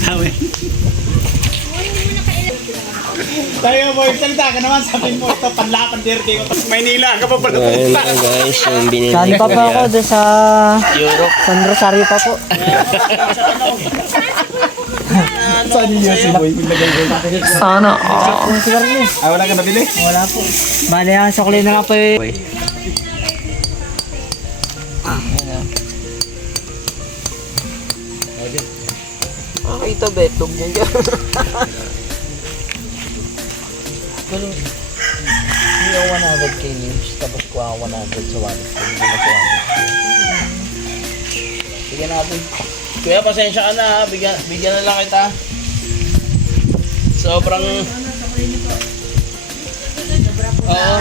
Tawin. Tayo boy, salita ka naman, sabihin mo ito, panlakan dirty ko. Maynila ka pa pala. Ayun na guys, yung binili Saan pa po ako doon sa Europe. San Rosario pa po. Saan yun si boy? Sana. Kung sigar niyo. Wala ka nabili? Wala po. Bale, ang sukli na lang po eh. Ito betog niya dyan. Pero, hindi ako 100k news, tapos kuha ako 100 sa wallet ko. Hindi na 200k. Bigyan natin. Kuya, pasensya ka na ha. Bigyan na lang kita. Sobrang... Oo.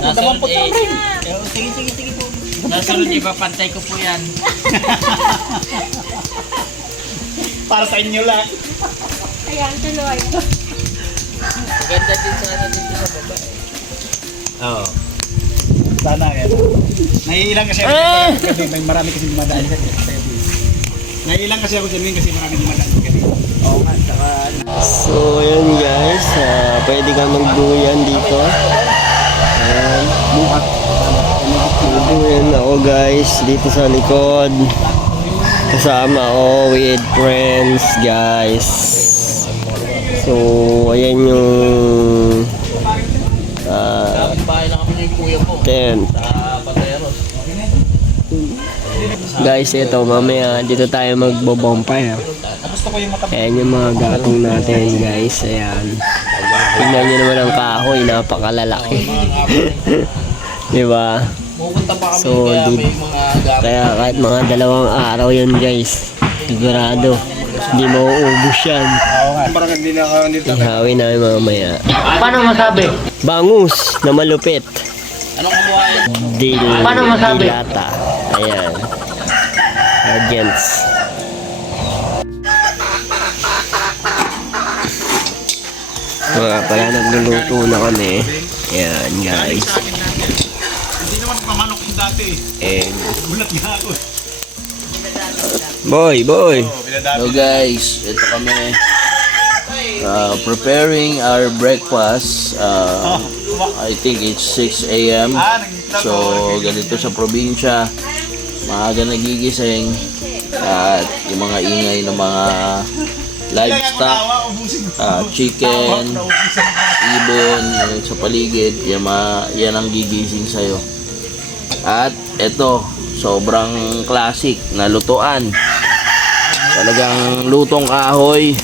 Nasunod eh. Sige po. Nasunod ipapantay ko po yan. Para sa inyo lang. Ayan, tuloy. Maganda din sana dito sa baba. Oo. Sana yan. Naiilang kasi ako kasi may marami kasi dumadaan sa kasi. Naiilang kasi ako dyan kasi marami dumadaan sa kasi. Oo nga, saka... So, ayan guys. Pwede ka magduyan dito. Ayan. Magduyan ako guys dito sa likod. Kasama ako with friends guys. So, ayan yung tent. Guys, ito mamaya dito tayo magbo-bonfire. Ayan yung mga gatong natin guys. Ayan. Tingnan nyo naman ang kahoy, napakalalaki. Diba? So, kaya kahit mga 2 araw yun guys, sigurado hindi mauubos yan. Ihawin namin mamaya. Paano masabi? Bangus na malupit. Anong kabuhayan? Paano masabi? Dilata. Ayan. Agents. Mga pala nagluluto na kami. Ayan guys. Hindi naman pamanok yung dati. And Gulat nga ako. boy. Hello guys, ito kami preparing our breakfast. I think it's 6 a.m. So ganito sa probinsya, maaga nagigising at yung mga ingay ng mga livestock, chicken, ibon sa paligid, yan ang gigising sa'yo. At ito, sobrang classic na lutuan. Talagang lutong kahoy.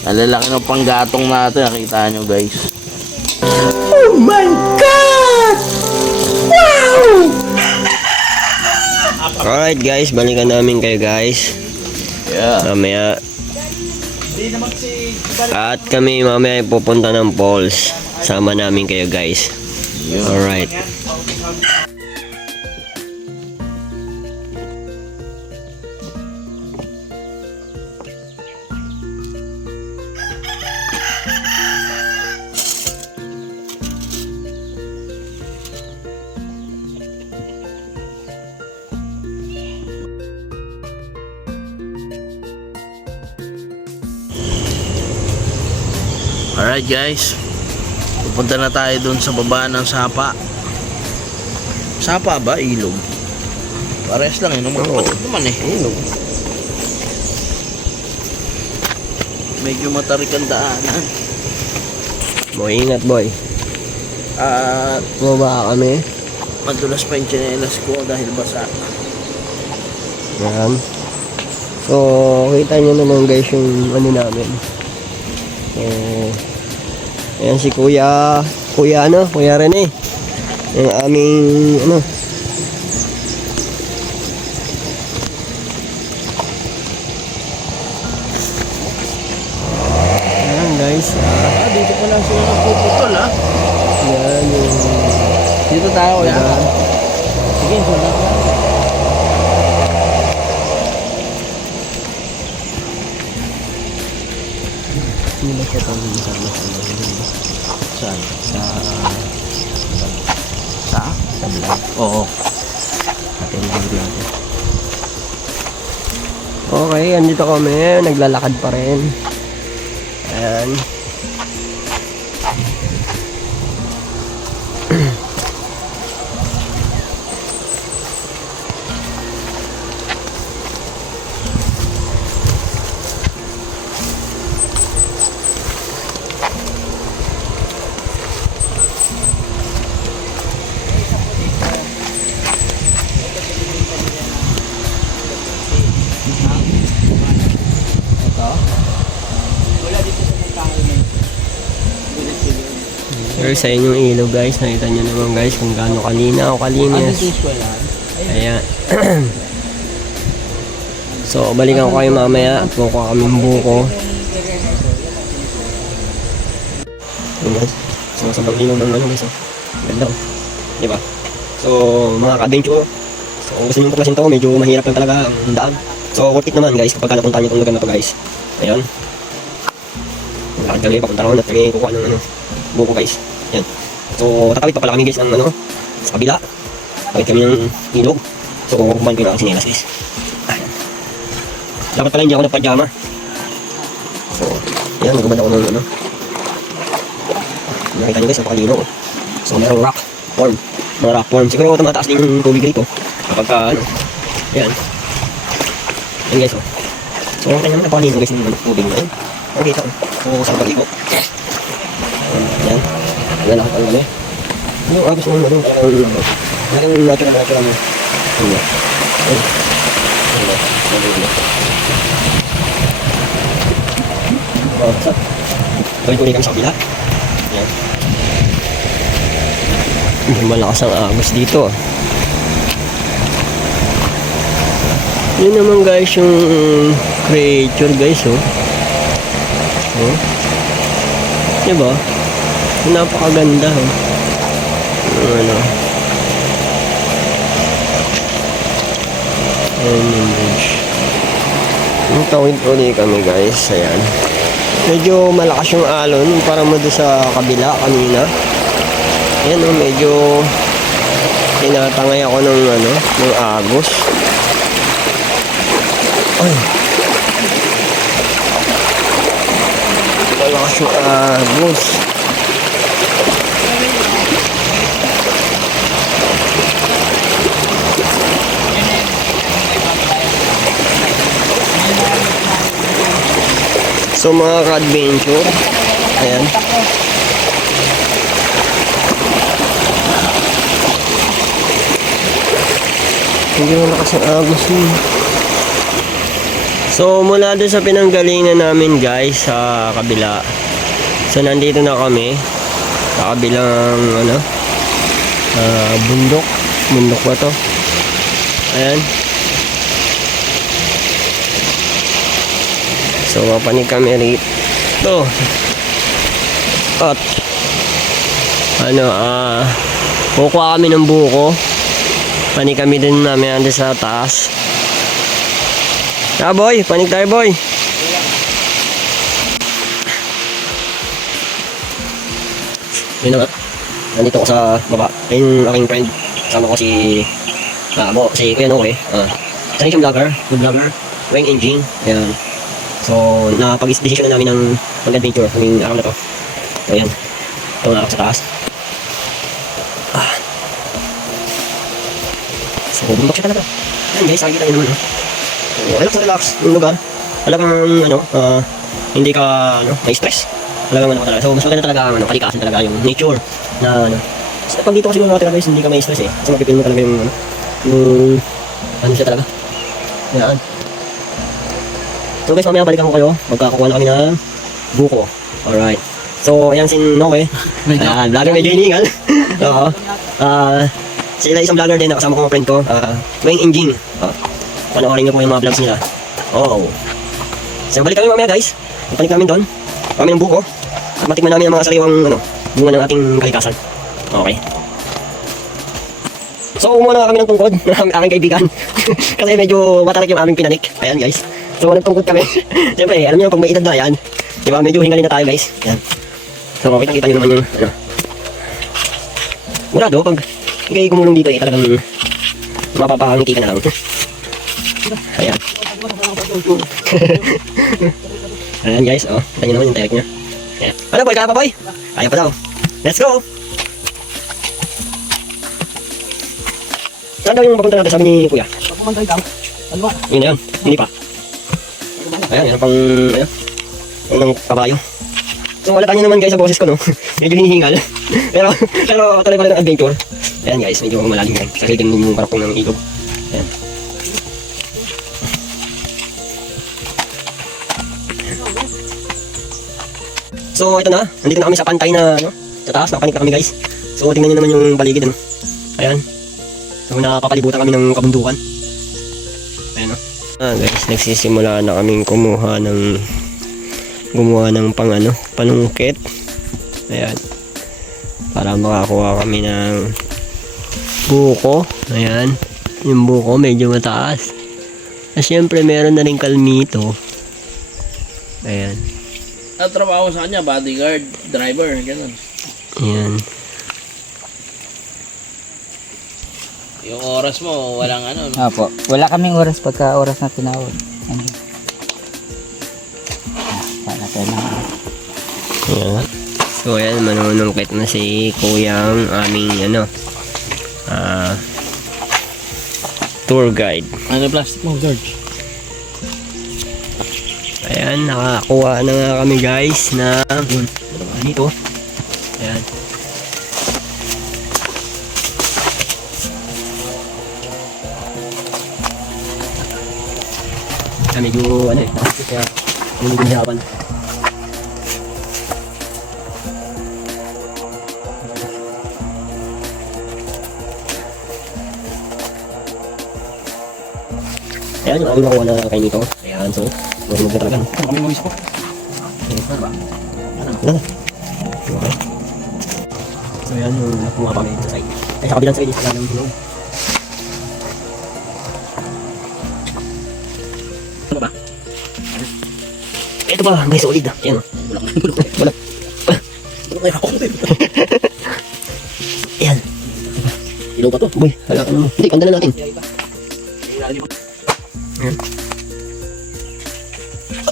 Nalalaki ng panggatong natin, nakita nyo guys. Oh my God! Wow! Alright guys, balikan namin kayo guys. Yeah. Mamaya. At kami mamaya pupunta ng falls. Sama namin kayo guys. Alright. Alright guys, pupunta na tayo dun sa baba ng Sapa. Sapa ba? Ilog? Parehas lang yun, magkapatid naman eh. Ilog. Medyo matarik ang daanan. Boy, ingat boy. At Baba kami. madulas pa yung tsinelas ko dahil basa. Yan. So, kita nyo naman guys yung ano namin. Ayan si Kuya Rene. Yung aming ano. Ayan guys. Dito pa lang sila nagpuputol ha. Dito tayo kuya. Sige, sundan ko. Sino ko pang Saan? sa vlog? Oo. Atin lang natin. Okay, andito kami. Naglalakad pa rin. Ayan. Pero sa inyong ilaw guys, nakita nyo naman guys kung gaano kalinaw, kalinis. Ayan. So, balikan ko kayo mamaya at kukuha kaming buko. Ayan guys. So, sa pag-ilaw ng ano guys. Ganda oh. Diba? So, mga ka-adventure. So, kung gusto nyo tuklasin to, medyo mahirap lang talaga ang daan. So, worth it naman guys kapag napunta nyo itong lugar na to guys. Ayan. Lakad kami, papunta ron at kami kukuha ng ano, buko guys. Yan. So, tatawid pa pala kami guys ng ano, sa kabila. Tawid kami ng ilog. So, kukuhan ko na ang sinelas guys. Ayan. Dapat pala hindi ako nagpajama. So, yan, nagumad ako ng ano. Nakita nyo guys, napakalino. So, merong rock form. Mga rock form. Siguro tumataas din yung tubig dito. Kapag ka, ano, yan. Yan guys, oh. So, nakita nyo, napakalino guys yung tubig na yun. Okay, so, sa pag-igo. Yan. Lalakad ang gabi. Yung agos mo naman, talagang natural mo. Yan. So, gawin ko rin kami sa kabila. Yan. Hindi malakas ang agos dito. Yun naman guys yung creature guys oh. Oh. Diba? Napakaganda oh. Ano. Ayan yung bridge. Yung tawid ulit kami guys. Ayan. Medyo malakas yung alon para mo doon sa kabila kanina. Ayan oh, medyo tinatangay ako ng ano, ng agos. Ay. Malakas yung agos. So mga ka-adventure, ayan. Hindi malakas ang agos yun. So mula doon sa pinanggalingan namin guys sa kabila. So nandito na kami sa kabilang ano, bundok. Bundok ba to? Ayan. So mapanig kami rito. At ano, kukuha kami ng buko. Panig kami din namin ando sa taas. Boy, panig tayo boy. Yun na nga. Nandito ako sa baba. Yung aking friend. Kasama ko si si Kuya Noe. Isa rin siyang vlogger. Good vlogger. Weng Engine. Ayan. So, napag-desisyon na namin ng mag-adventure kaming araw na to. So, ayan. Ito na ako sa taas. So, bumabak siya talaga. Ayan guys, nakikita nyo naman. Relax na relax yung lugar. Talagang ano, hindi ka na-stress. Talagang ano talaga. So, mas maganda talaga ano, kalikasan talaga yung nature na ano. So, pag dito kasi mga talaga guys, hindi ka ma-stress eh. Kasi mapipil mo talaga yung ano siya talaga. Ayan. So guys, mamaya balikan ko kayo. Magkakakuha na kami ng buko. Alright. So, ayan si Noe. Ayan, vlogger medyo hiningal. Oo. Sila isang vlogger din. Nakasama ko mga friend ko. Weng Engine. Panoorin nyo po yung mga vlogs nila. Oh. So, balik kami mamaya guys. Balik namin doon. Kami ng buko. At matikman namin ang mga sariwang bunga ng ating kalikasan. Okay. So, umuha na kami ng tungkod ng aking kaibigan. Kasi medyo matarik yung aming pinanik. Ayan guys. So, nagtungkod kami. Siyempre, alam niyo pag may edad na yan, di ba, medyo hingalin na tayo guys. Ayan. So, kita nyo naman yung, ano. Murado, pag ikay kumulong dito talagang mapapangiti ka na lang. Ayan. Ayan guys, kita nyo naman yung tarik niya. Ayan. Ano boy, kaya pa boy? Kaya pa daw. Let's go! Saan daw yung papunta natin, sabi ni Kuya? Pagpumantay ka. Ano ba? Yun na yun, hindi pa. Ayan, yan ang pang, ayan, ang kabayo. So, wala tayo naman guys sa boses ko, no? Medyo hinihingal. pero tuloy pa rin ang adventure. Ayan guys, medyo malalim yan. Kasi din yung parapong ng ilog. Ayan. So, ito na. Nandito na kami sa pantay na, ano, sa taas. Nakapanik na kami guys. So, tingnan nyo naman yung baligid, ano. Ayan. So, nakapapalibutan kami ng kabundukan. Ayan, no. Guys, nagsisimula na kaming gumawa ng panungkit. Ayan. Para makakuha kami ng buko. Ayan. Yung buko medyo mataas. At syempre meron na rin kalmito. Ayan. Ang trabaho sa kanya, bodyguard, driver, gano'n. Ayan. Yung oras mo, walang ano. Opo. Wala kaming oras pagka oras na tinawag. Ano? Sana tayo na. Ayan. So ayan, manunungkit na si Kuyang aming tour guide. Ano plastic mo, George? Ayan, nakakuha na nga kami guys na dito. Ayan. Medyo kaya medyo ginhapan. Ayan, yung aming nakuha na kain nito. Ayan, so marunong na talaga. Kami mga isko. Wala na. Okay. So ayan, yung nakuha kami sa side. Ay, sa kabilang side, isa lang yung bilog. Ano ba? Ito ba, guys, solid. Ayan. Bulak. Ayan. Ilaw pa to. Boy, hala ka naman. Hindi, kandalan natin. Ayan.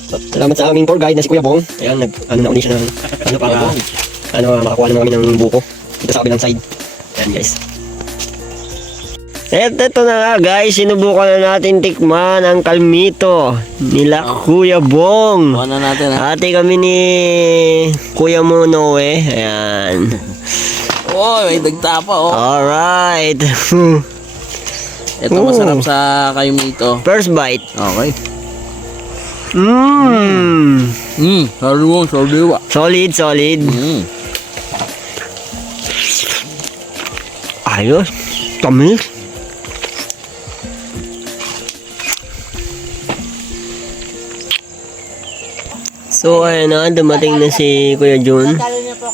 Salamat sa aming tour guide na si Kuya Bong. Ayan, na uli siya ng para makakuha naman kami ng buko dito sa kabilang side. Ayan guys. At ito na nga guys, sinubukan na natin tikman ang kalmito nila Kuya Bong. Kuha na natin ha. Ate kami ni Kuya Monoe. Ayan. Oh, may dagtapa oh. Alright. Ito masarap sa kayo nito. First bite. Okay. Sariwa. Solid. Ayos. Tamis. So ayan na, dumating na si Kuya Jun.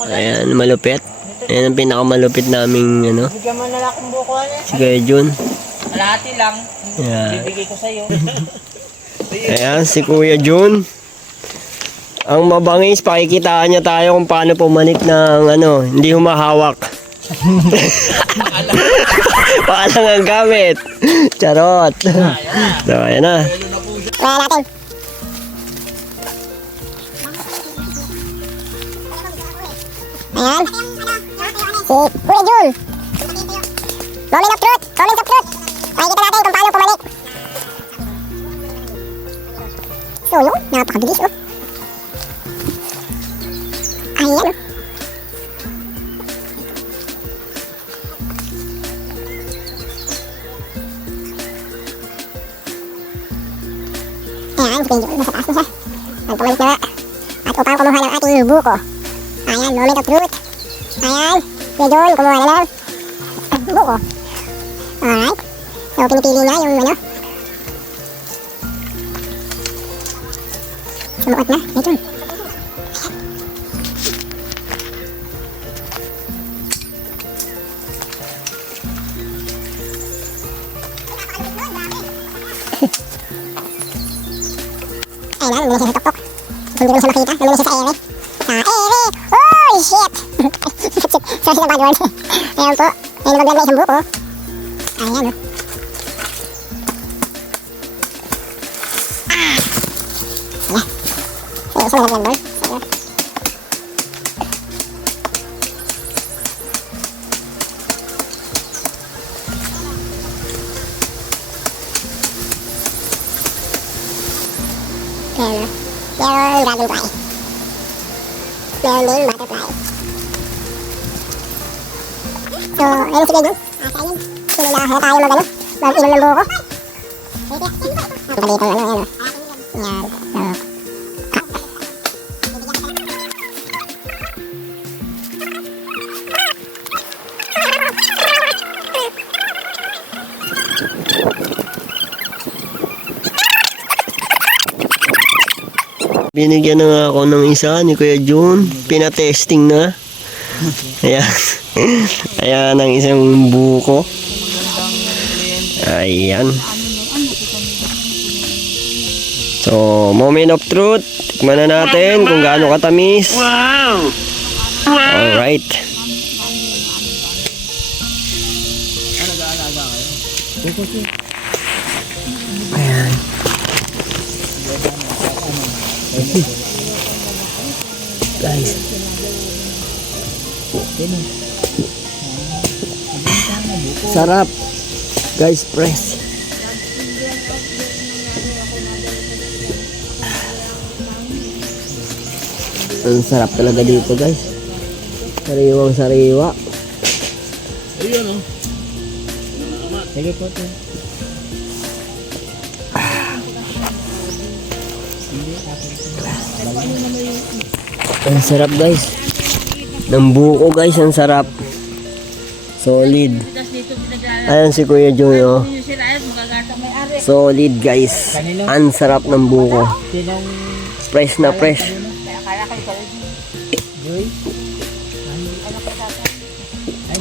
Ayan, malupit. Ayan ang pinakamalupit naming Bigyan mo na lang akong buko si Kuya Jun. Kalahati lang. Ayan. Bibigay ko sa'yo. Ayan, si Kuya Jun. Ang mabangis, pakikitaan niya tayo kung paano pumanik ng hindi humahawak. Paalang ang gamit. Charot. So, ayan na. Wala natin. Ayan. Si Kuya Jun. Moment of truth. Makikita natin kung paano pumanik. So, yun. Napakabilis, oh. Ayan, oh. Ayan, si Kuya Jun. Nasa taas na siya. Nagpumalik na nga. At upang kumuha ng ating buko. Ayan, moment of truth. Ayan, Kuya Jun, kumuha na lang. Buko. Alright. So, pinipili niya yung sumuot na. Ito. hindi ko siya makita. Nandun siya sa ere. Ere! Oh, shit! Sorry sa bad word. Ayan po. May lumaglag na isang buko. Ayan, oh. Ayan, isa malaglag doon. Ayan. Ayan, meron dragonfly. Meron din butterfly. So, ayun si Greg, no? Sa ayun. Sinulahan tayo mag-ano, mag-inom ng buko. Ang dali itong ano, ayan, oh. Ayan, so. Binigyan na nga ako ng isa ni Kuya Jun. Pinatesting na. Ayan. Ayan ang isang buko. Ayan. So, moment of truth. Tikman na natin kung gaano katamis. Wow! Alright. Ayan. Guys. Sarap. Guys, press. Ang sarap talaga dito, guys. Sariwang sariwa. Ayun oh. Sige po ito. Ang sarap, guys. Ng buko, guys. Ang sarap. Solid. Ayan si Kuya Joy, oh. Solid, guys. Ang sarap ng buko. Sinong Fresh na fresh. Joy? Ano ka tata? Ay,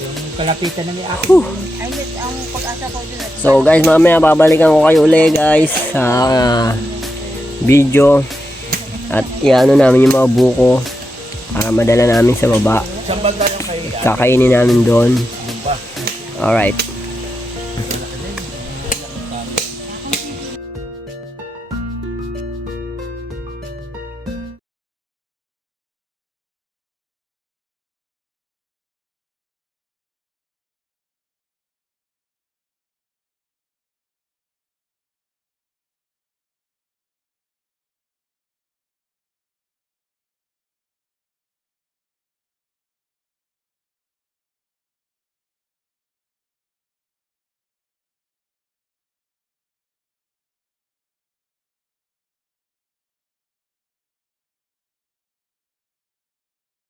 yung kalapitan na ni Aki. Ay, ang pag-asa ko din. So, guys, mamaya babalikan ko kayo ulit, guys, sa video. At iano namin yung mga buko para madala namin sa baba. Kakainin namin doon. Alright.